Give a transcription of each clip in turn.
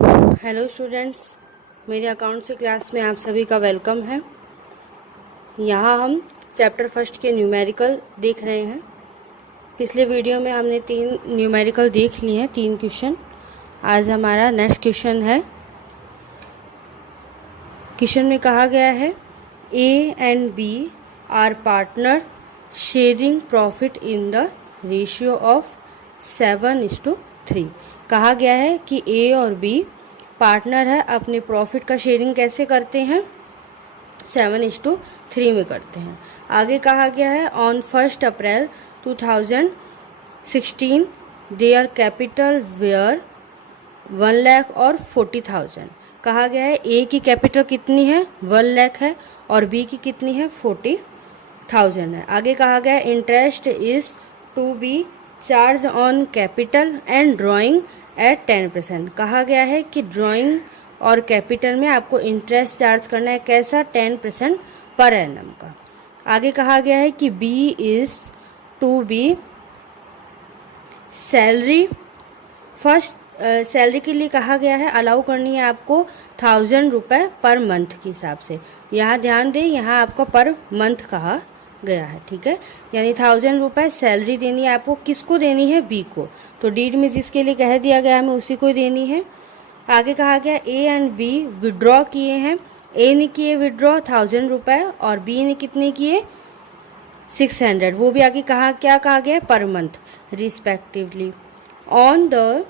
Hello students, मेरे account से class में आप सभी का वेलकम है। यहाँ हम चैप्टर फर्स्ट के न्यूमेरिकल देख रहे हैं। पिछले वीडियो में हमने 3 न्यूमेरिकल देख लिए हैं, 3 क्वेश्चन। आज हमारा नेक्स्ट क्वेश्चन है। क्वेश्चन में कहा गया है A and B are partner sharing profit in the ratio of 7:3। कहा गया है कि ए और बी पार्टनर है, अपने प्रॉफिट का शेयरिंग कैसे करते हैं, 7:3 में करते हैं। आगे कहा गया है on 1 April 2016 their capital were 1 lakh और 40,000। कहा गया है ए की कैपिटल कितनी है, 1 लाख है, और बी की कितनी है, 40,000 है। आगे कहा गया है interest is to be charge on capital and drawing at 10%। कहा गया है कि ड्राइंग और कैपिटल में आपको इंटरेस्ट चार्ज करना है, कैसा, 10% पर एनम का। आगे कहा गया है कि B is to be salary. First salary के लिए कहा गया है अलाउ करनी है आपको 1,000 रुपये पर मंथ के हिसाब से। यहाँ ध्यान दें, यहाँ आपका पर मंथ कहा गया है, ठीक है। यानी 1,000 रुपये सैलरी देनी है आपको। किसको देनी है, बी को। तो डीड में जिसके लिए कह दिया गया हमें उसी को देनी है। आगे कहा गया ए एंड बी विड्रॉ किए हैं। ए ने किए विड्रॉ 1,000 रुपये और बी ने कितने किए, 600। वो भी आगे कहा, क्या कहा गया, per month respectively on the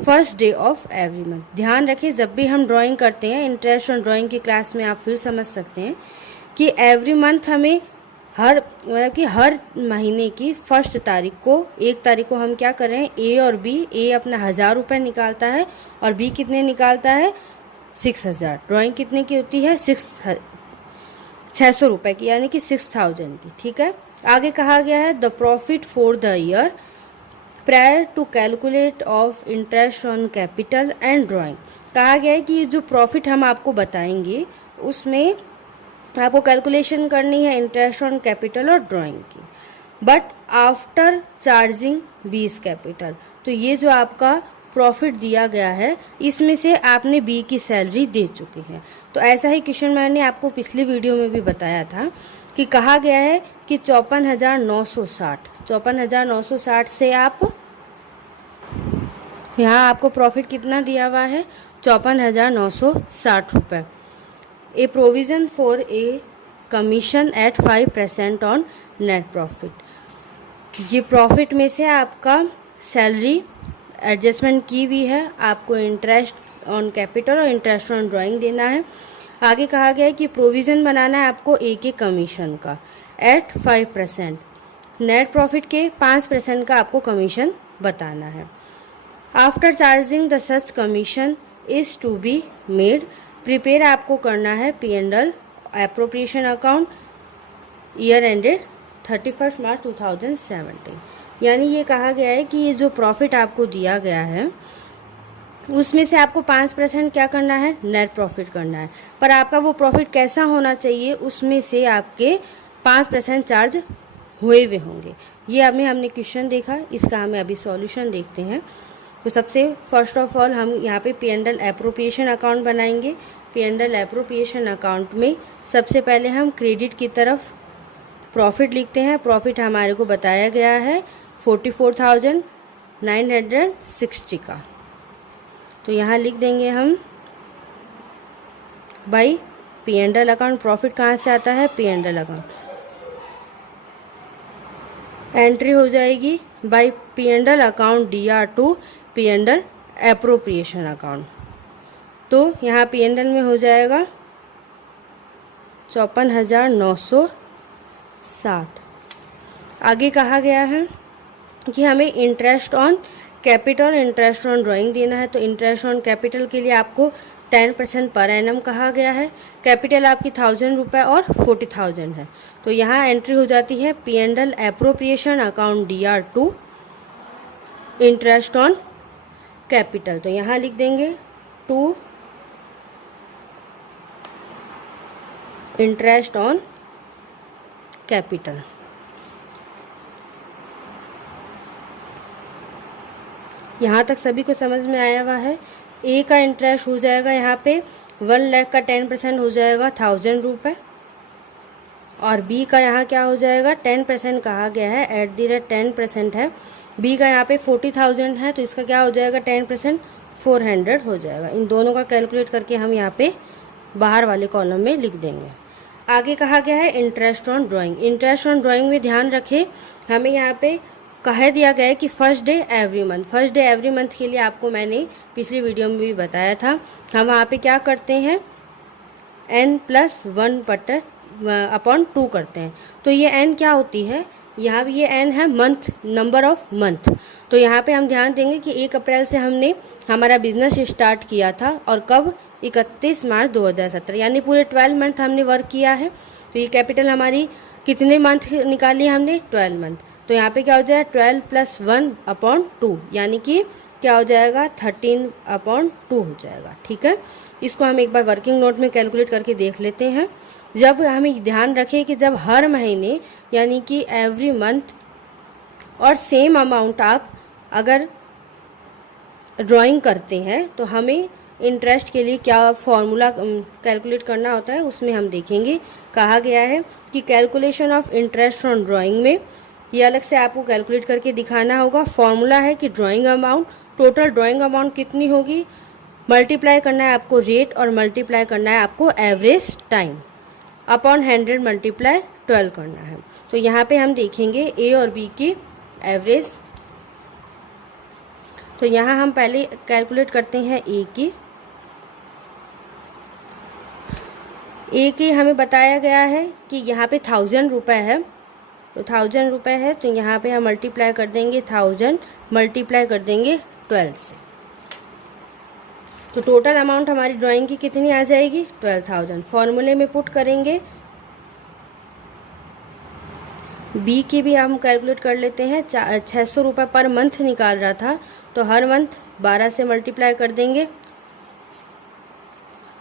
first day of every month. ध्यान रखें, जब भी हम ड्राइंग करते हैं, इंटरेस्ट ऑन ड्राइंग की क्लास में आप फिर समझ सकते हैं कि एवरी मंथ हमें मतलब कि हर महीने की फर्स्ट तारीख को, 1 तारीख को हम क्या कर रहे हैं, ए और बी, ए अपना 1,000 रुपये निकालता है और बी कितने निकालता है, 6,000। ड्राइंग कितने की होती है, 600 रुपये की, यानी कि 6,000 की, ठीक है। आगे कहा गया है the profit for the year prior to calculate of interest on capital and drawing. कहा गया है कि जो प्रॉफिट हम आपको बताएंगे उसमें आपको कैलकुलेशन करनी है इंटरेस्ट ऑन कैपिटल और ड्राइंग की, बट आफ्टर चार्जिंग बीस कैपिटल। तो ये जो आपका प्रॉफिट दिया गया है इसमें से आपने बी की सैलरी दे चुके हैं। तो ऐसा ही क्वेश्चन मैंने आपको पिछली वीडियो में भी बताया था कि कहा गया है कि 54,960 से आप, यहाँ आपको प्रॉफिट कितना दिया हुआ है, 54,960 रुपये। A provision for a commission at 5% on net profit. ये प्रॉफिट में से आपका सैलरी एडजस्टमेंट की हुई है, आपको इंटरेस्ट ऑन कैपिटल और इंटरेस्ट ऑन ड्राइंग देना है। आगे कहा गया है कि प्रोविज़न बनाना है आपको ए के कमीशन का एट 5%, नेट प्रॉफिट के 5% का आपको कमीशन बताना है। After charging the such commission is to be made, prepare आपको करना है P&L appropriation account year ended 31 March 2017। यानी ये कहा गया है कि ये जो प्रॉफिट आपको दिया गया है उसमें से आपको 5% क्या करना है, नेट प्रॉफिट करना है। पर आपका वो प्रॉफिट कैसा होना चाहिए, उसमें से आपके 5% चार्ज हुए हुए होंगे। ये हमने क्वेश्चन देखा, इसका हमें अभी सॉल्यूशन देखते हैं। तो सबसे फर्स्ट ऑफ ऑल हम यहाँ पे P&L एप्रोप्रिएशन अकाउंट बनाएंगे। P&L एप्रोप्रिएशन अकाउंट में सबसे पहले हम क्रेडिट की तरफ प्रॉफिट लिखते हैं। प्रॉफिट हमारे को बताया गया है 44,960 का। तो यहाँ लिख देंगे हम बाई P&L अकाउंट। प्रॉफिट कहाँ से आता है, P&L अकाउंट। एंट्री हो जाएगी by P&L account DR to P&L appropriation account. तो यहाँ P&L में हो जाएगा 54,960। आगे कहा गया है कि हमें interest on capital, interest on drawing देना है। तो इंटरेस्ट ऑन कैपिटल के लिए आपको 10% पर एनम कहा गया है। कैपिटल आपकी 1,000 रुपये और 40,000 है। तो यहाँ एंट्री हो जाती है P&L appropriation account DR to interest on capital. तो यहाँ लिख देंगे टू इंटरेस्ट ऑन कैपिटल। यहाँ तक सभी को समझ में आया हुआ है। ए का इंटरेस्ट हो जाएगा यहाँ पे 1 लाख का 10% हो जाएगा 1000 रुपये, और बी का यहाँ क्या हो जाएगा 10% कहा गया है, @ 10% है, बी का यहाँ पे 40,000 है, तो इसका क्या हो जाएगा 10% 400 हो जाएगा। इन दोनों का कैलकुलेट करके हम यहाँ पे बाहर वाले कॉलम में लिख देंगे। आगे कहा गया है interest on drawing. Interest on drawing में ध्यान रखें, हमें यहाँ पे कह दिया गया है कि first day every month. First day every month के लिए आपको मैंने पिछली वीडियो में भी बताया था, हम वहाँ पे क्या करते हैं n+1/2 करते हैं। तो ये n क्या होती है, यहाँ भी ये n है मंथ, नंबर ऑफ मंथ। तो यहाँ पे हम ध्यान देंगे कि 1 अप्रैल से हमने हमारा बिजनेस स्टार्ट किया था, और कब 31 मार्च 2017, यानी पूरे 12 मंथ हमने वर्क किया है। तो ये कैपिटल हमारी कितने मंथ निकाली हमने 12 मंथ। तो यहाँ पे क्या हो जाएगा 12 + 1/2, यानी कि क्या हो जाएगा 13/2 हो जाएगा। ठीक है, इसको हम एक बार वर्किंग नोट में कैलकुलेट करके देख लेते हैं। जब हमें ध्यान रखें कि जब हर महीने यानी कि एवरी मंथ और सेम अमाउंट आप अगर ड्राइंग करते हैं तो हमें इंटरेस्ट के लिए क्या फॉर्मूला कैलकुलेट करना होता है, उसमें हम देखेंगे। कहा गया है कि calculation of interest on drawing में ये अलग से आपको कैलकुलेट करके दिखाना होगा। फॉर्मूला है कि drawing amount, total drawing amount कितनी होगी, मल्टीप्लाई करना है आपको रेट, और मल्टीप्लाई करना है आपको एवरेज टाइम, अपॉन 100 × 12 करना है। तो यहाँ पे हम देखेंगे ए और बी की एवरेज। तो यहाँ हम पहले कैलकुलेट करते हैं ए की हमें बताया गया है कि यहाँ पे 1000 रुपये है, तो 1000 रुपये है, तो यहाँ पे हम मल्टीप्लाई कर देंगे 1000 मल्टीप्लाई कर देंगे 12 से। तो टोटल अमाउंट हमारी ड्राइंग की कितनी आ जाएगी 12,000। फॉर्मूले में पुट करेंगे, बी की भी हम कैलकुलेट कर लेते हैं। 600 रुपये पर मंथ निकाल रहा था, तो हर मंथ 12 से मल्टीप्लाई कर देंगे,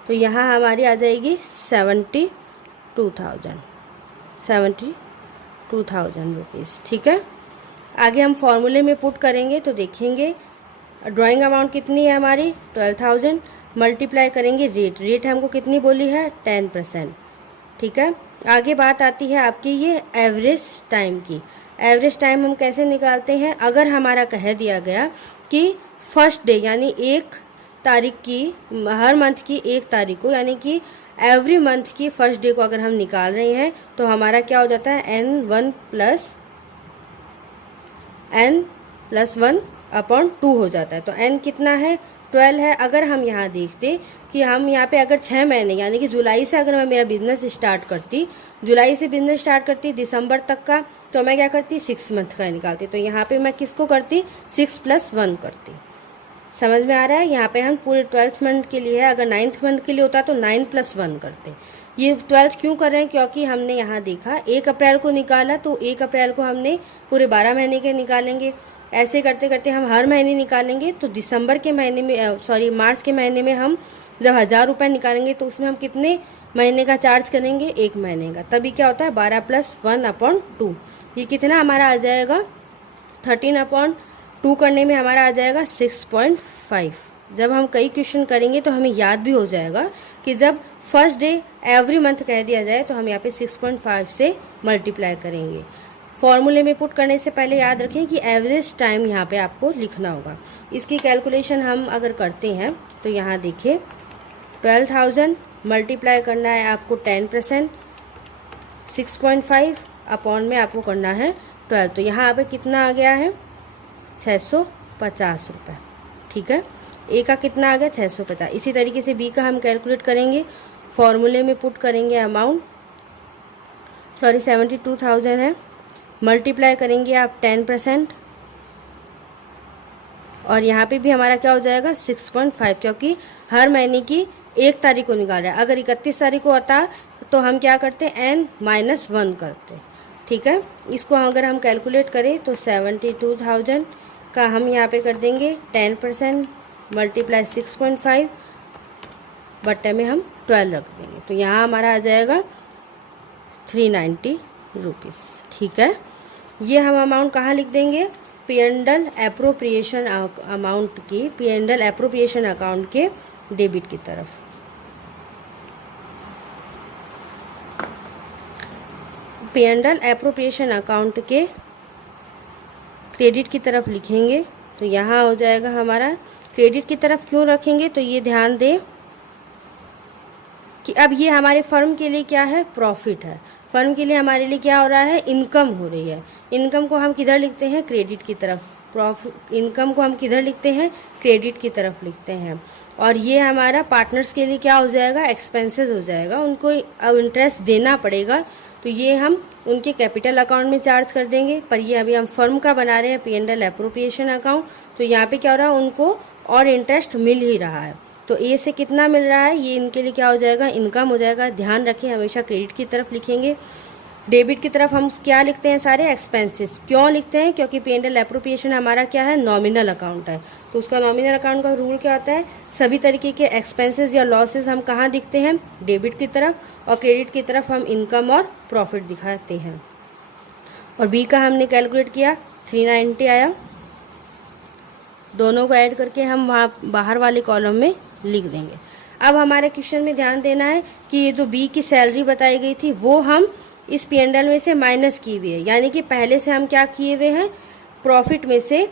तो यहाँ हमारी आ जाएगी 72,000 रुपीज़। ठीक है, आगे हम फॉर्मूले में पुट करेंगे तो देखेंगे ड्राइंग अमाउंट कितनी है हमारी 12,000, मल्टीप्लाई करेंगे रेट हमको कितनी बोली है 10%। ठीक है, आगे बात आती है आपकी ये एवरेज टाइम की। एवरेज टाइम हम कैसे निकालते हैं, अगर हमारा कह दिया गया कि फर्स्ट डे यानी 1 तारीख की, हर मंथ की 1 तारीख को, यानी कि एवरी मंथ की फर्स्ट डे को अगर हम निकाल रहे हैं तो हमारा क्या हो जाता है n1 + 1/2 हो जाता है। तो n कितना है 12 है। अगर हम यहाँ देखते कि हम यहाँ पे अगर 6 महीने यानी कि जुलाई से अगर मैं मेरा बिज़नेस स्टार्ट करती, जुलाई से बिज़नेस स्टार्ट करती दिसंबर तक का, तो मैं क्या करती 6 मंथ का निकालती। तो यहाँ पे मैं किसको करती 6 + 1 करती। समझ में आ रहा है, यहाँ पे हम पूरे 12th मंथ के लिए है, अगर 9th मंथ के लिए होता तो 9 + 1 करते। ये 12th क्यों कर रहे हैं, क्योंकि हमने यहाँ देखा 1 अप्रैल को निकाला, तो 1 अप्रैल को हमने पूरे 12 महीने के निकालेंगे। ऐसे करते करते हम हर महीने निकालेंगे, तो दिसंबर के महीने में मार्च के महीने में हम जब 1000 रुपये निकालेंगे तो उसमें हम कितने महीने का चार्ज करेंगे 1 महीने का। तभी क्या होता है 12 + 1/2, ये कितना हमारा आ जाएगा 13/2 करने में हमारा आ जाएगा 6.5। जब हम कई क्वेश्चन करेंगे तो हमें याद भी हो जाएगा कि जब फर्स्ट डे एवरी मंथ कह दिया जाए तो हम यहाँ पे 6.5 से मल्टीप्लाई करेंगे। फॉर्मूले में पुट करने से पहले याद रखें कि एवरेज टाइम यहाँ पे आपको लिखना होगा। इसकी कैलकुलेशन हम अगर करते हैं तो यहाँ देखिए 12,000 मल्टीप्लाई करना है आपको 10%, 6.5 अपॉन में आपको करना है 12, तो यहाँ पे कितना आ गया है 650 रुपये। ठीक है, ए का कितना आ गया 650। इसी तरीके से बी का हम कैलकुलेट करेंगे, फॉर्मूले में पुट करेंगे अमाउंट 72,000 है, मल्टीप्लाई करेंगे आप 10%, और यहाँ पे भी हमारा क्या हो जाएगा 6.5, क्योंकि हर महीने की 1 तारीख को निकाल रहा है। अगर 31 तारीख को आता तो हम क्या करते n-1 करते। ठीक है, इसको अगर हम कैलकुलेट करें तो 72,000 का हम यहाँ पे कर देंगे 10% मल्टीप्लाई 6.5 बट्टे में हम 12 रख देंगे, तो यहाँ हमारा आ जाएगा 390 रुपीज़। ठीक है, ये हम अमाउंट कहाँ लिख देंगे P&L एप्रोप्रिएशन अमाउंट की, P&L एप्रोप्रिएशन अकाउंट के डेबिट की तरफ। P&L एप्रोप्रिएशन अकाउंट के क्रेडिट की तरफ लिखेंगे तो यहाँ हो जाएगा हमारा। क्रेडिट की तरफ क्यों रखेंगे, तो ये ध्यान दें कि अब ये हमारे फर्म के लिए क्या है, प्रॉफिट है। फर्म के लिए हमारे लिए क्या हो रहा है, इनकम हो रही है। इनकम को हम किधर लिखते हैं, क्रेडिट की तरफ। प्रॉफिट, इनकम को हम किधर लिखते हैं, क्रेडिट की तरफ लिखते हैं। और ये हमारा पार्टनर्स के लिए क्या हो जाएगा, एक्सपेंसेस हो जाएगा। उनको अब इंटरेस्ट देना पड़ेगा, तो ये हम उनके कैपिटल अकाउंट में चार्ज कर देंगे। पर ये अभी हम फर्म का बना रहे हैं P&L एप्रोप्रिएशन अकाउंट, तो यहाँ पे क्या हो रहा है, उनको और इंटरेस्ट मिल ही रहा है। तो ए से कितना मिल रहा है, ये इनके लिए क्या हो जाएगा, इनकम हो जाएगा। ध्यान रखें हमेशा क्रेडिट की तरफ लिखेंगे। डेबिट की तरफ हम क्या लिखते हैं, सारे एक्सपेंसेस। क्यों लिखते हैं, क्योंकि P&L एप्रोप्रिएशन हमारा क्या है, नॉमिनल अकाउंट है। तो उसका नॉमिनल अकाउंट का रूल क्या होता है, सभी तरीके के एक्सपेंसेस या लॉसेस हम कहाँ दिखते हैं, डेबिट की तरफ, और क्रेडिट की तरफ हम इनकम और प्रॉफिट दिखाते हैं। और बी का हमने कैलकुलेट किया, 390 आया। दोनों को ऐड करके हम वहाँ बाहर वाले कॉलम में लिख देंगे। अब हमारे क्वेश्चन में ध्यान देना है कि ये जो बी की सैलरी बताई गई थी वो हम इस P&L में से माइनस की हुई है, यानी कि पहले से हम क्या किए हुए हैं, प्रॉफिट में से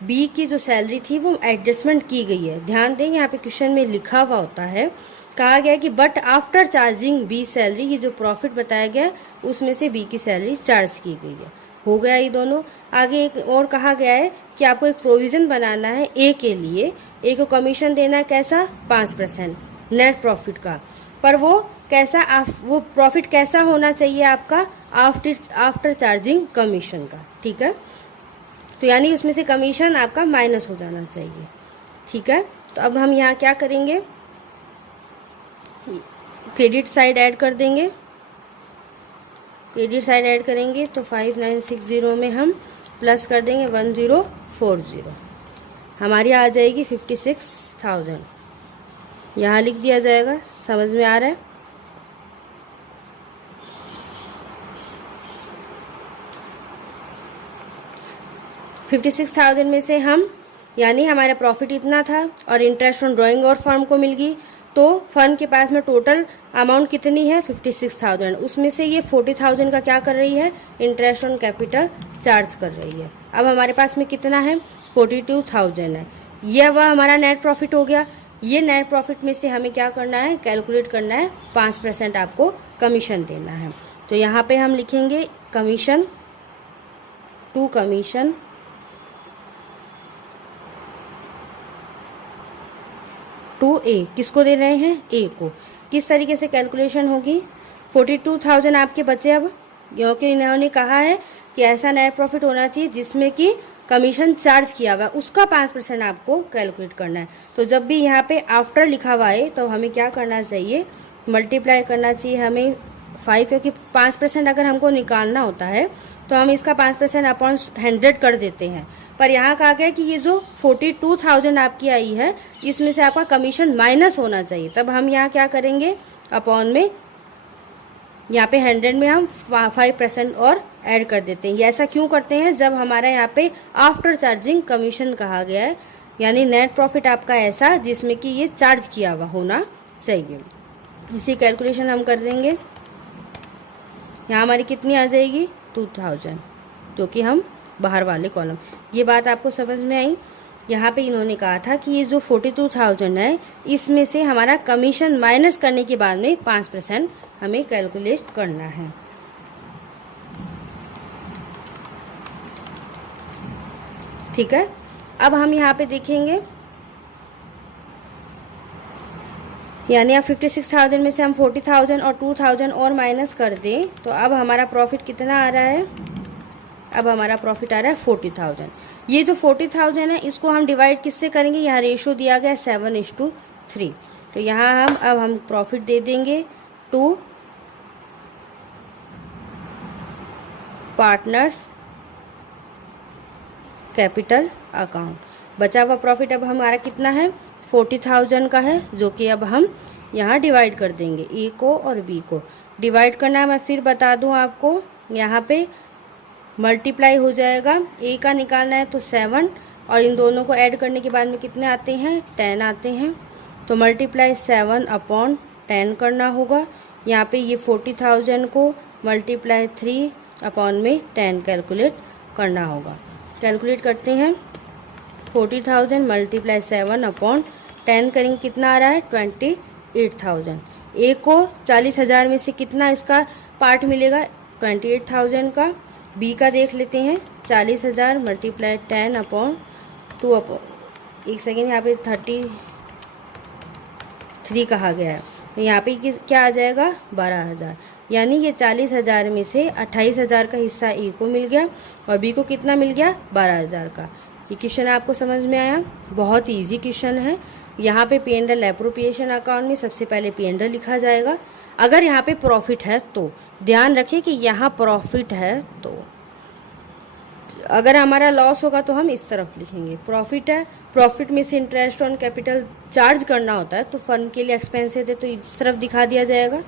बी की जो सैलरी थी वो एडजस्टमेंट की गई है। ध्यान दें यहाँ पे क्वेश्चन में लिखा हुआ होता है, कहा गया है कि but after charging B salary, ये जो प्रॉफिट बताया गया उसमें से बी की सैलरी चार्ज की गई है। हो गया ये दोनों। आगे एक और कहा गया है कि आपको एक प्रोविज़न बनाना है ए के लिए। ए को कमीशन देना है, कैसा, 5% नेट प्रॉफिट का। पर वो कैसा, वो प्रॉफिट कैसा होना चाहिए आपका, आफ्टर चार्जिंग कमीशन का। ठीक है, तो यानी उसमें से कमीशन आपका माइनस हो जाना चाहिए। ठीक है, तो अब हम यहाँ क्या करेंगे, क्रेडिट साइड ऐड कर देंगे। क्रेडिट साइड ऐड करेंगे तो 5960 में हम प्लस कर देंगे 1040, हमारी आ जाएगी 56,000। यहाँ लिख दिया जाएगा, समझ में आ रहा है। $56,000 में से हम, यानी हमारा प्रॉफिट इतना था और इंटरेस्ट ऑन ड्राइंग और फर्म को मिल गई, तो फर्म के पास में टोटल अमाउंट कितनी है, 56,000। उसमें से ये 40,000 का क्या कर रही है, इंटरेस्ट ऑन कैपिटल चार्ज कर रही है। अब हमारे पास में कितना है, 42,000 है। यह वह हमारा नेट प्रॉफिट हो गया। ये नेट प्रॉफिट में से हमें क्या करना है, कैलकुलेट करना है, 5% आपको कमीशन देना है। तो यहाँ पे हम लिखेंगे कमीशन टू कमीशन टू ए। किसको दे रहे हैं, ए को। किस तरीके से कैलकुलेशन होगी, 42,000 आपके बचे अब, क्योंकि इन्होंने कहा है कि ऐसा नेट प्रॉफिट होना चाहिए जिसमें कि कमीशन चार्ज किया हुआ है, उसका 5% आपको कैलकुलेट करना है। तो जब भी यहाँ पे आफ्टर लिखा हुआ है तो हमें क्या करना चाहिए, मल्टीप्लाई करना चाहिए हमें 5, क्योंकि 5% अगर हमको निकालना होता है तो हम इसका 5% अपॉन 100 कर देते हैं। पर यहाँ कहा गया कि ये जो 42,000 आपकी आई है इसमें से आपका कमीशन माइनस होना चाहिए। तब हम यहाँ क्या करेंगे, अपॉन में यहाँ पे 100 में हम 5% और ऐड कर देते हैं। ये ऐसा क्यों करते हैं, जब हमारा यहाँ पे आफ्टर चार्जिंग कमीशन कहा गया है, यानी नेट प्रॉफिट आपका ऐसा जिसमें कि ये चार्ज किया हुआ होना चाहिए। इसी कैलकुलेशन हम कर देंगे। यहाँ हमारी कितनी आ जाएगी, 2000, जो कि हम बाहर वाले कॉलम। ये बात आपको समझ में आई। यहाँ पे इन्होंने कहा था कि ये जो 42,000 है इसमें से हमारा कमीशन माइनस करने के बाद में 5% हमें कैलकुलेट करना है। ठीक है, अब हम यहाँ पे देखेंगे, यानी अब 56,000 में से हम 40,000 और 2,000 और माइनस कर दें तो अब हमारा प्रॉफिट कितना आ रहा है, अब हमारा प्रॉफिट आ रहा है 40,000। ये जो 40,000 है इसको हम डिवाइड किससे करेंगे, यहाँ रेशो दिया गया है 7:3। तो यहाँ हम प्रॉफिट दे देंगे टू पार्टनर्स कैपिटल अकाउंट। बचा हुआ प्रॉफिट अब हमारा कितना है, 40,000 का है, जो कि अब हम यहाँ डिवाइड कर देंगे, ए को और बी को डिवाइड करना है। मैं फिर बता दूँ आपको, यहाँ पे मल्टीप्लाई हो जाएगा, ए का निकालना है तो 7 और इन दोनों को ऐड करने के बाद में कितने आते हैं 10 आते हैं। तो मल्टीप्लाई 7/10 करना होगा। यहाँ पे ये 40,000 को मल्टीप्लाई 3/10 कैलकुलेट करना होगा। कैलकुलेट करते हैं 40,000 मल्टीप्लाई 7/10 करेंगे, कितना आ रहा है 28,000। ए को 40,000 में से कितना इसका पार्ट मिलेगा 28,000 का। बी का देख लेते हैं 40,000 मल्टीप्लाई 10/2 एक सेकेंड, यहाँ पे 33 कहा गया है, तो यहाँ पे क्या आ जाएगा 12,000। यानी ये 40,000 में से 28,000 का हिस्सा ए को मिल गया और बी को कितना मिल गया 12,000 का। ये क्वेश्चन आपको समझ में आया? बहुत इजी क्वेश्चन है। यहाँ पे P&L एप्रोप्रिएशन अकाउंट में सबसे पहले P&L लिखा जाएगा। अगर यहाँ पे प्रॉफिट है तो ध्यान रखिए कि यहाँ प्रॉफिट है, तो अगर हमारा लॉस होगा तो हम इस तरफ लिखेंगे। प्रॉफिट है, प्रॉफिट में से इंटरेस्ट ऑन कैपिटल चार्ज करना होता है तो फर्म के लिए एक्सपेंसेस है तो इस तरफ दिखा दिया जाएगा।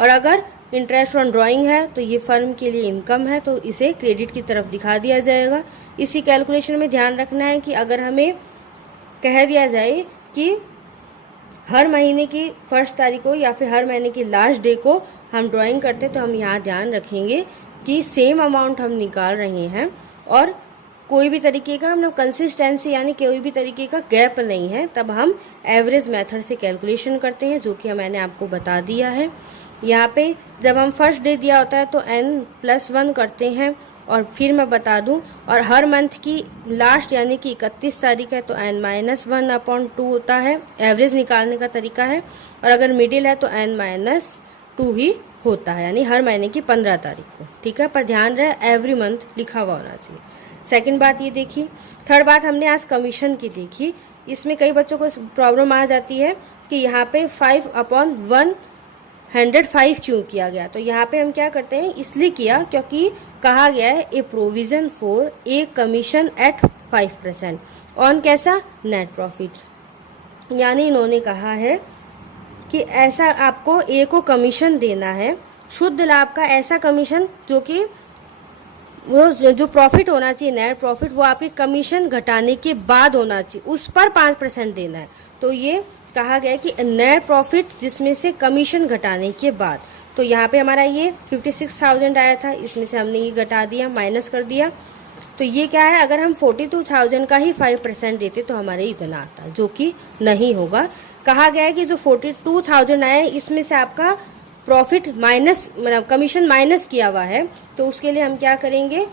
और अगर इंटरेस्ट ऑन ड्राइंग है तो ये फर्म के लिए इनकम है तो इसे क्रेडिट की तरफ दिखा दिया जाएगा। इसी कैलकुलेशन में ध्यान रखना है कि अगर हमें कह दिया जाए कि हर महीने की 1 तारीख को या फिर हर महीने की लास्ट डे को हम ड्राइंग करते तो हम यहाँ ध्यान रखेंगे कि सेम अमाउंट हम निकाल रहे हैं और कोई भी तरीके का हम कंसिस्टेंसी यानी कोई भी तरीके का गैप नहीं है, तब हम एवरेज मेथड से कैलकुलेशन करते हैं, जो कि मैंने आपको बता दिया है। यहाँ पे जब हम फर्स्ट डे दिया होता है तो n+1 करते हैं और फिर मैं बता दूं, और हर मंथ की लास्ट यानी कि 31 तारीख है तो n-1/2 होता है, एवरेज निकालने का तरीका है। और अगर मिडिल है तो n-2 ही होता है, यानी हर महीने की 15 तारीख को। ठीक है, पर ध्यान रहे एवरी मंथ लिखा हुआ होना चाहिए। सेकंड बात ये देखिए। थर्ड बात हमने आज कमीशन की देखी। इसमें कई बच्चों को प्रॉब्लम आ जाती है कि यहाँ पे 5/105 क्यों किया गया। तो यहाँ पे हम क्या करते हैं, इसलिए किया क्योंकि कहा गया है a provision for a commission at 5% on कैसा नेट प्रॉफिट। यानी इन्होंने कहा है कि ऐसा आपको ए को कमीशन देना है, शुद्ध लाभ का ऐसा कमीशन जो कि वो जो प्रॉफिट होना चाहिए नेट प्रॉफिट वो आपके कमीशन घटाने के बाद होना चाहिए, उस पर 5% देना है। तो ये कहा गया कि नेट प्रॉफिट जिसमें से कमीशन घटाने के बाद, तो यहाँ पे हमारा ये 56,000 आया था, इसमें से हमने ये घटा दिया, माइनस कर दिया। तो ये क्या है, अगर हम 42,000 का ही 5% देते तो हमारे इतना आता, जो कि नहीं होगा। कहा गया है कि जो 42,000 आया है इसमें से आपका प्रॉफिट माइनस मतलब कमीशन माइनस किया हुआ है, तो उसके लिए हम क्या करेंगे,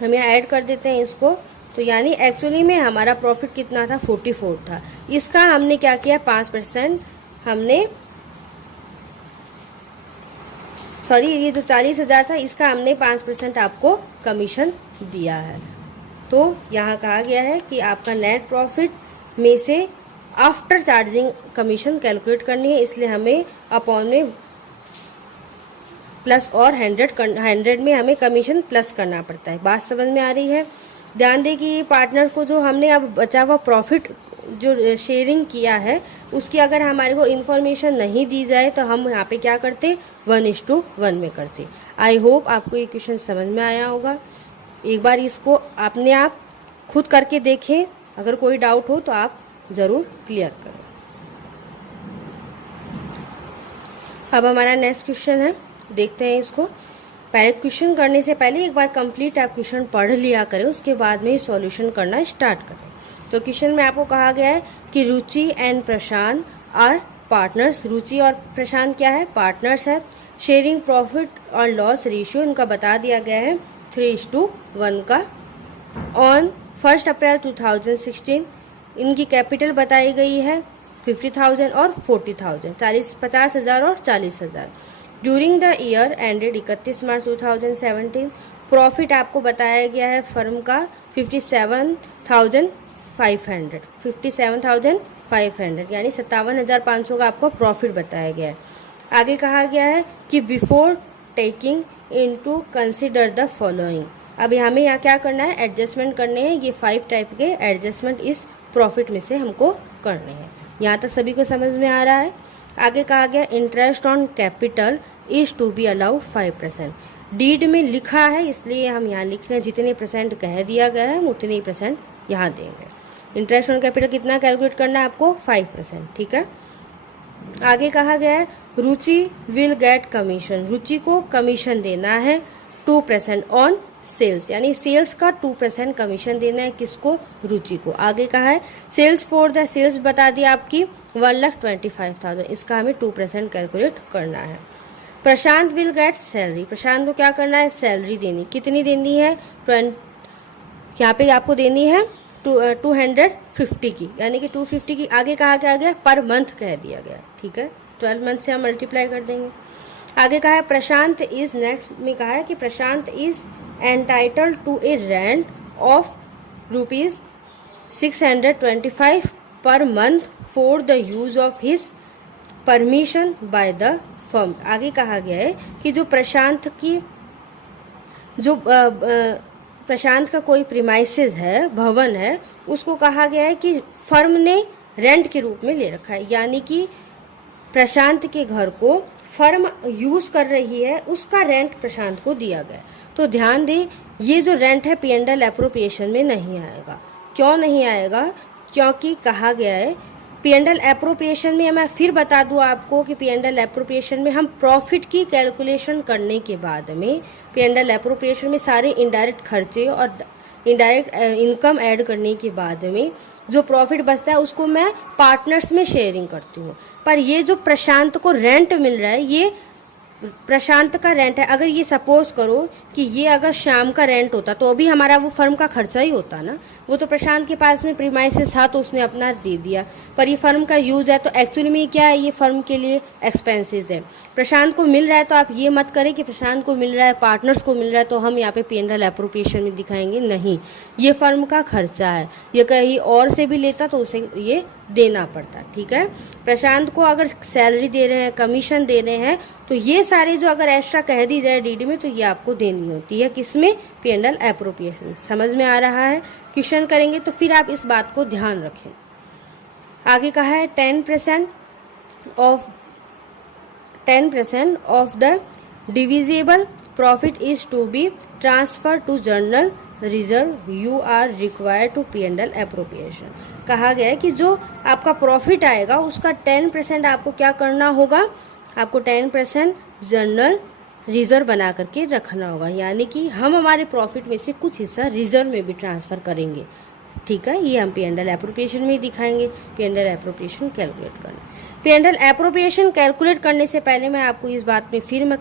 हम यहाँ ऐड कर देते हैं इसको। तो यानी एक्चुअली में हमारा प्रॉफिट कितना था 44 था, इसका हमने क्या किया 5% हमने ये जो 40,000 था इसका हमने 5% आपको कमीशन दिया है। तो यहाँ कहा गया है कि आपका नेट प्रॉफिट में से आफ्टर चार्जिंग कमीशन कैलकुलेट करनी है, इसलिए हमें अपॉन में प्लस और 100 में हमें कमीशन प्लस करना पड़ता है। बात समझ में आ रही है? ध्यान दें कि पार्टनर को जो हमने अब बचा हुआ प्रॉफिट जो शेयरिंग किया है उसकी अगर हमारे को इन्फॉर्मेशन नहीं दी जाए तो हम यहाँ पे क्या करते 1:1 में करते। आई होप आपको ये क्वेश्चन समझ में आया होगा। एक बार इसको अपने आप खुद करके देखें, अगर कोई डाउट हो तो आप ज़रूर क्लियर करें। अब हमारा नेक्स्ट क्वेश्चन है, देखते हैं इसको। पहले क्वेश्चन करने से पहले एक बार कंप्लीट आप क्वेश्चन पढ़ लिया करें, उसके बाद में सॉल्यूशन करना स्टार्ट करें। तो क्वेश्चन में आपको कहा गया है कि रुचि एंड प्रशांत आर पार्टनर्स। रुचि और प्रशांत क्या है, पार्टनर्स है। शेयरिंग प्रॉफिट और लॉस रेशियो इनका बता दिया गया है 3:1 का। ऑन 1 अप्रैल 2016 इनकी कैपिटल बताई गई है 50,000 और 40,000, 50,000 और 40,000। During the year ended 31 March 2017 profit आपको बताया गया है फर्म का 57,500 यानी 57,500 का आपको प्रॉफिट बताया गया है। आगे कहा गया है कि before taking into consider the following. अब हमें यहाँ क्या करना है, एडजस्टमेंट करने हैं। ये 5 टाइप के एडजस्टमेंट इस प्रॉफिट में से हमको करने हैं। यहाँ तक सभी को समझ में आ रहा है? आगे कहा गया interest on capital is to be allow 5%। Deed में लिखा है इसलिए हम यहाँ लिख रहे हैं, जितने % कह दिया गया है हम उतने ही % यहाँ देंगे। इंटरेस्ट ऑन कैपिटल कितना कैलकुलेट करना है आपको, 5%, ठीक है। आगे कहा गया है रुचि विल गेट कमीशन, रुचि को कमीशन देना है 2% ऑन सेल्स, यानी सेल्स का 2% कमीशन देना है किसको, रुचि को। आगे कहा है सेल्स फॉर द, सेल्स बता दिया आपकी 1,25,000, इसका हमें 2% कैलकुलेट करना है। प्रशांत विल गेट सैलरी, प्रशांत को क्या करना है, सैलरी देनी, कितनी देनी है, यहाँ पे आपको देनी है 250 की, यानी कि 250 की। आगे कहा क्या गया, पर मंथ कह दिया गया, ठीक है। 12 मंथ से हम मल्टीप्लाई कर देंगे। आगे कहा है प्रशांत इज, नेक्स्ट में कहा है कि Prashant is entitled to a rent of ₹625 per month for the use of his permission by the firm. आगे कहा गया है कि जो प्रशांत की जो प्रशांत का कोई प्रीमाइसेस है, भवन है, उसको कहा गया है कि फर्म ने रेंट के रूप में ले रखा है, यानी कि प्रशांत के घर को फर्म यूज़ कर रही है, उसका रेंट प्रशांत को दिया गया। तो ध्यान दें, ये जो रेंट है P&L एप्रोप्रिएशन में नहीं आएगा। क्यों नहीं आएगा, क्योंकि कहा गया है P&L एप्रोप्रिएशन में, मैं फिर बता दूं आपको कि P&L एप्रोप्रिएशन में हम प्रॉफिट की कैलकुलेशन करने के बाद में P&L एप्रोप्रिएशन में सारे इनडायरेक्ट खर्चे और इनडायरेक्ट इनकम ऐड करने के बाद में जो प्रॉफिट बचता है उसको मैं पार्टनर्स में शेयरिंग करती हूँ। पर ये जो प्रशांत को रेंट मिल रहा है, ये प्रशांत का रेंट है। अगर ये सपोज करो कि ये अगर शाम का रेंट होता तो अभी हमारा वो फर्म का खर्चा ही होता ना, वो तो प्रशांत के पास में प्रीमाइसेस था तो उसने अपना दे दिया, पर ये फर्म का यूज़ है तो एक्चुअली में क्या है, ये फर्म के लिए एक्सपेंसेस है। प्रशांत को मिल रहा है तो आप ये मत करें कि प्रशांत को मिल रहा है, पार्टनर्स को मिल रहा है तो हम यहाँ पे P&L एप्रोप्रिएशन में दिखाएंगे, नहीं, ये फर्म का खर्चा है, ये कहीं और से भी लेता तो उसे ये देना पड़ता, ठीक है। प्रशांत को अगर सैलरी दे रहे हैं, कमीशन दे रहे हैं, तो ये सारे जो अगर एक्स्ट्रा कह दी जाए डीडी में तो ये आपको देनी होती है, किसमें, P&L एप्रोप्रिएशन। समझ में आ रहा है, क्वेश्चन करेंगे तो फिर आप इस बात को ध्यान रखें। आगे कहा है 10% of the divisible profit is to be transfer to general reserve, you are required to P&L appropriation. कहा गया है कि जो आपका प्रॉफिट आएगा उसका 10% आपको क्या करना होगा, आपको 10% जर्नल रिजर्व बना करके रखना होगा, यानी कि हम हमारे प्रॉफिट में से कुछ हिस्सा रिजर्व में भी ट्रांसफ़र करेंगे, ठीक है। ये हम P&L एप्रोप्रिएशन में ही दिखाएंगे। P&L एप्रोप्रिएशन कैलकुलेट करना, P&L एप्रोप्रिएशन कैलकुलेट करने से पहले मैं आपको इस बात में फिर मैं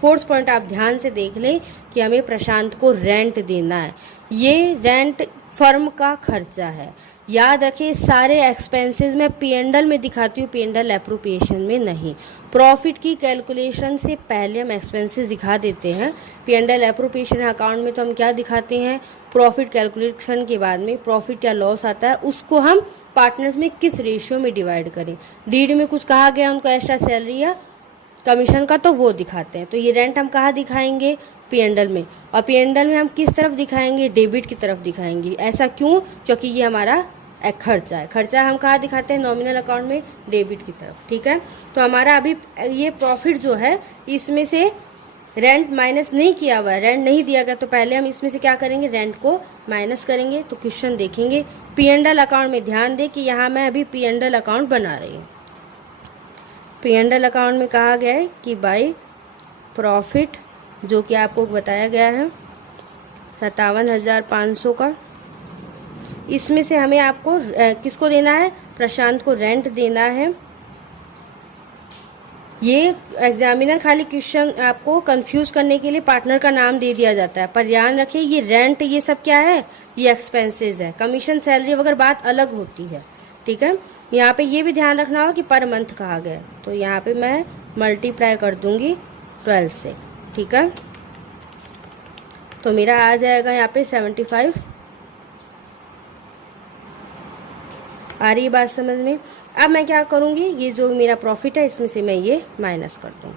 फोर्थ पॉइंट आप ध्यान से देख लें कि हमें प्रशांत को रेंट देना है। ये रेंट फर्म का खर्चा है, याद रखिए। सारे एक्सपेंसेस मैं P&L में दिखाती हूँ, P&L एप्रोप्रिएशन में नहीं। प्रॉफिट की कैलकुलेशन से पहले हम एक्सपेंसेस दिखा देते हैं। P&L एप्रोप्रिएशन अकाउंट में तो हम क्या दिखाते हैं, प्रॉफिट कैलकुलेशन के बाद में प्रॉफिट या लॉस आता है, उसको हम पार्टनर्स में किस रेशियो में डिवाइड करें। डीड में कुछ कहा गया उनको एक्स्ट्रा सैलरी या कमीशन का, तो वो दिखाते हैं। तो ये रेंट हम कहाँ दिखाएंगे, P&L में, और P&L में हम किस तरफ दिखाएंगे, डेबिट की तरफ दिखाएंगे। ऐसा क्यों, क्योंकि ये हमारा एक खर्चा है। खर्चा हम कहाँ दिखाते हैं, नॉमिनल अकाउंट में, डेबिट की तरफ, ठीक है। तो हमारा अभी ये प्रॉफिट जो है इसमें से रेंट माइनस नहीं किया हुआ है, रेंट नहीं दिया गया, तो पहले हम इसमें से क्या करेंगे, रेंट को माइनस करेंगे। तो क्वेश्चन देखेंगे P&L अकाउंट में, ध्यान दें कि यहाँ मैं अभी P&L अकाउंट बना रही हूँ। P&L अकाउंट में कहा गया है कि बाई प्रॉफिट, जो कि आपको बताया गया है 57,500 का, इसमें से हमें आपको किसको देना है, प्रशांत को रेंट देना है। ये एग्जामिनर खाली क्वेश्चन आपको कंफ्यूज करने के लिए पार्टनर का नाम दे दिया जाता है, पर ध्यान रखिए ये रेंट ये सब क्या है, ये एक्सपेंसेस है। कमीशन सैलरी वगैरह बात अलग होती है, ठीक है। यहाँ पे ये भी ध्यान रखना होगा कि पर मंथ कहा गया, तो यहाँ पे मैं मल्टीप्लाई कर दूंगी 12 से, ठीक है। तो मेरा आ जाएगा यहाँ पे 75। आ रही है बात समझ में। अब मैं क्या करूँगी, ये जो मेरा प्रॉफिट है इसमें से मैं ये माइनस कर दूँ।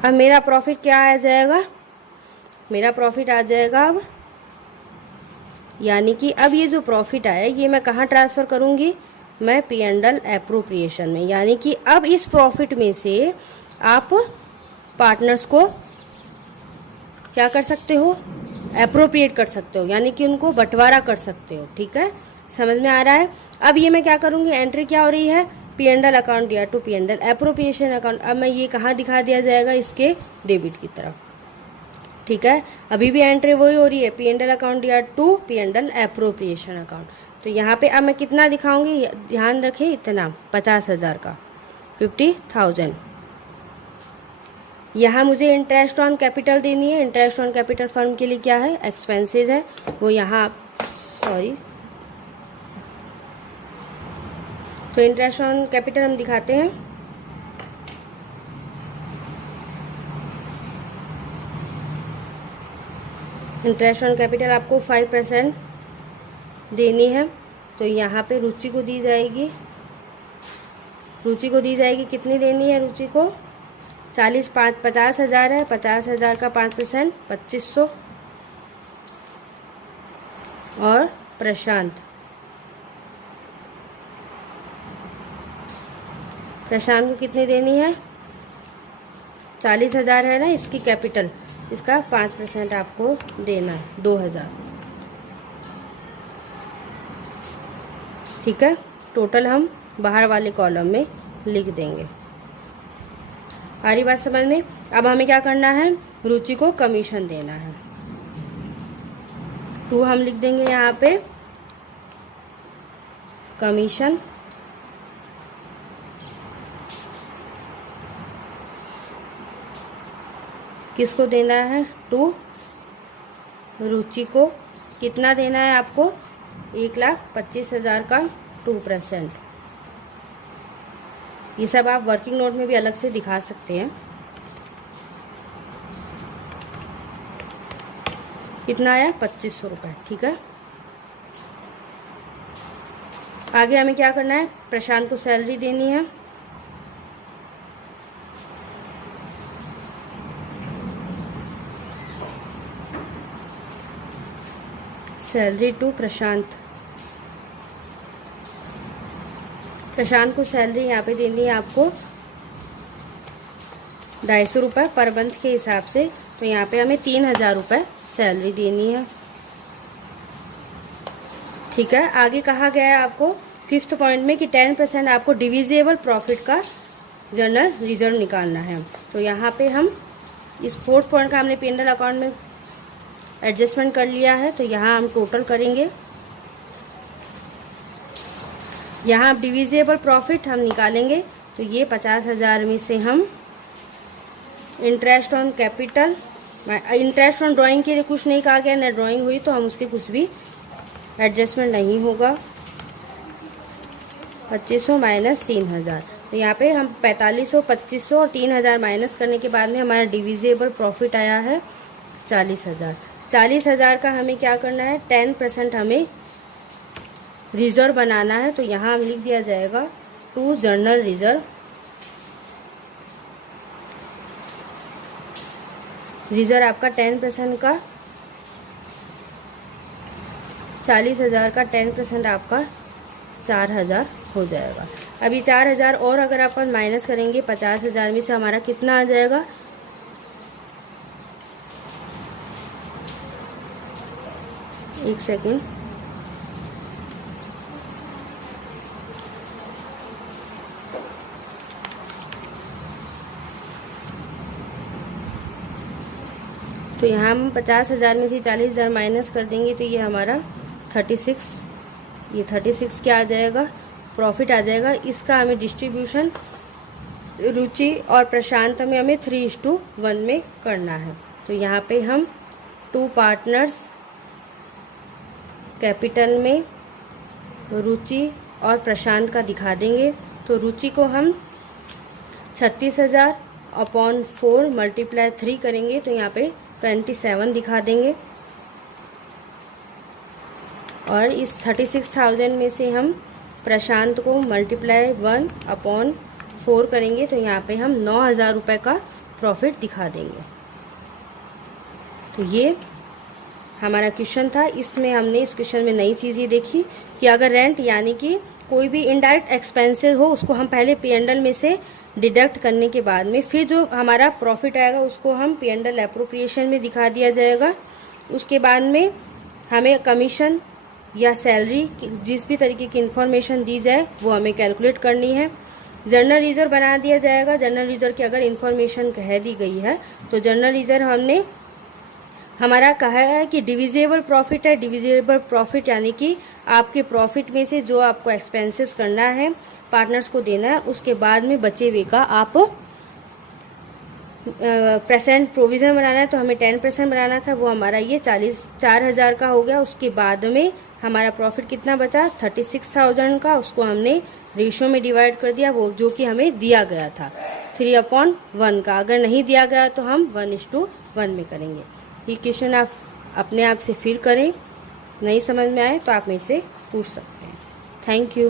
अब मेरा प्रॉफिट क्या आ जाएगा, मेरा प्रॉफिट आ जाएगा अब यानी कि अब ये जो प्रॉफिट आया ये मैं कहाँ ट्रांसफ़र करूँगी, मैं पी एंड एल एप्रोप्रिएशन में। यानी कि अब इस प्रॉफिट में से आप पार्टनर्स को क्या कर सकते हो, एप्रोप्रिएट कर सकते हो, यानी कि उनको बंटवारा कर सकते हो। ठीक है, समझ में आ रहा है। अब ये मैं क्या करूँगी, एंट्री क्या हो रही है, पी एंड एल अकाउंट दिया to P and L appropriation account. अब मैं ये कहाँ दिखा दिया जाएगा, इसके डेबिट की तरफ। ठीक है, अभी भी एंट्री वही हो रही है, पी एंड एल अकाउंट दिया to P and L appropriation account. तो यहाँ पे अब मैं कितना दिखाऊंगी, ध्यान रखिए, इतना 50,000 का 50,000। यहाँ मुझे इंटरेस्ट ऑन कैपिटल देनी है। इंटरेस्ट ऑन कैपिटल फर्म के लिए क्या है, एक्सपेंसेस है, वो यहाँ सॉरी। तो इंटरेस्ट ऑन कैपिटल हम दिखाते हैं। इंटरेस्ट ऑन कैपिटल आपको 5% देनी है। तो यहाँ पे रुचि को दी जाएगी, रुचि को दी जाएगी, कितनी देनी है रुचि को, 50,000 है, 50,000 का 5% 2,500। और प्रशांत को कितनी देनी है, 40,000 है ना इसकी कैपिटल, इसका 5% आपको देना है, 2,000। ठीक है, टोटल हम बाहर वाले कॉलम में लिख देंगे। आ रही बात समझ में। अब हमें क्या करना है, रुचि को कमीशन देना है। 2 हम लिख देंगे यहाँ पे, कमीशन किसको देना है, टू रुचि को। कितना देना है आपको, 1,25,000 का 2%। ये सब आप वर्किंग नोट में भी अलग से दिखा सकते हैं। कितना आया, 2,500 रुपये। ठीक है, आगे हमें क्या करना है, प्रशांत को सैलरी देनी है। सैलरी टू प्रशांत, प्रशांत को सैलरी यहाँ पे देनी है आपको 250 रुपये पर मंथ के हिसाब से। तो यहाँ पे हमें 3,000 रुपये सैलरी देनी है। ठीक है, आगे कहा गया है आपको 5th पॉइंट में कि 10% आपको डिविजिबल प्रॉफिट का जनरल रिजर्व निकालना है। तो यहाँ पे हम इस 4th पॉइंट का हमने पी एंड एल अकाउंट में एडजस्टमेंट कर लिया है। तो यहाँ हम टोटल करेंगे, यहाँ अब डिविजिबल प्रॉफिट हम निकालेंगे। तो ये 50,000 में से हम interest on capital, interest on drawing के लिए कुछ नहीं कहा गया, ना ड्राइंग हुई तो हम उसके कुछ भी एडजस्टमेंट नहीं होगा। 2,500 माइनस 3,000, तो यहाँ पे हम 4,500, 2,500 और 3,000 माइनस करने के बाद में हमारा डिविजिबल प्रॉफिट आया है 40,000। 40,000 का हमें क्या करना है, 10% हमें रिज़र्व बनाना है। तो यहाँ हम लिख दिया जाएगा टू जर्नल रिज़र्व। रिज़र्व आपका 10% का, 40,000 का 10% आपका 4,000 हो जाएगा। अभी 4,000 और अगर अपन माइनस करेंगे 50,000 में से हमारा कितना आ जाएगा, एक सेकेंड, तो यहाँ हम 50,000 में से 40,000 माइनस कर देंगे तो ये हमारा 36, ये 36 क्या आ जाएगा, प्रॉफिट आ जाएगा। इसका हमें डिस्ट्रीब्यूशन रुचि और प्रशांत में हमें 3:1 में करना है। तो यहाँ पे हम 2 पार्टनर्स कैपिटल में रुचि और प्रशांत का दिखा देंगे। तो रुचि को हम 36,000 अपॉन 4 मल्टीप्लाई 3 करेंगे तो यहाँ पे 27 दिखा देंगे। और इस 36,000 में से हम प्रशांत को मल्टीप्लाई 1 अपॉन 4 करेंगे तो यहाँ पे हम 9,000 रुपये का प्रॉफिट दिखा देंगे। तो ये हमारा क्वेश्चन था। इसमें हमने इस क्वेश्चन में नई चीज़ ये देखी कि अगर रेंट यानी कि कोई भी इनडायरेक्ट एक्सपेंसेस हो उसको हम पहले P&L में से डिडक्ट करने के बाद में फिर जो हमारा प्रॉफिट आएगा उसको हम P&L एप्रोप्रिएशन में दिखा दिया जाएगा। उसके बाद में हमें कमीशन या सैलरी जिस भी तरीके की इन्फॉर्मेशन दी जाए वो हमें कैलकुलेट करनी है। जर्नल लीजर बना दिया जाएगा। जर्नल लीजर की अगर इन्फॉर्मेशन कह दी गई है तो जर्नल लीजर हमने हमारा कहा है कि डिविजिबल प्रॉफिट है। डिविजिबल प्रॉफिट यानी कि आपके प्रॉफिट में से जो आपको एक्सपेंसेस करना है, पार्टनर्स को देना है, उसके बाद में बचे हुए का आप प्रेजेंट प्रोविज़न बनाना है तो हमें 10% बनाना था, वो हमारा ये 4,000 का हो गया। उसके बाद में हमारा प्रॉफिट कितना बचा 36,000 का, उसको हमने रेशियो में डिवाइड कर दिया, वो जो कि हमें दिया गया था 3/1 का। अगर नहीं दिया गया तो हम 1:1 में करेंगे। ये क्वेश्चन आप अपने आप से फिर करें, नहीं समझ में आए तो आप मेरे से पूछ सकते हैं। Thank you.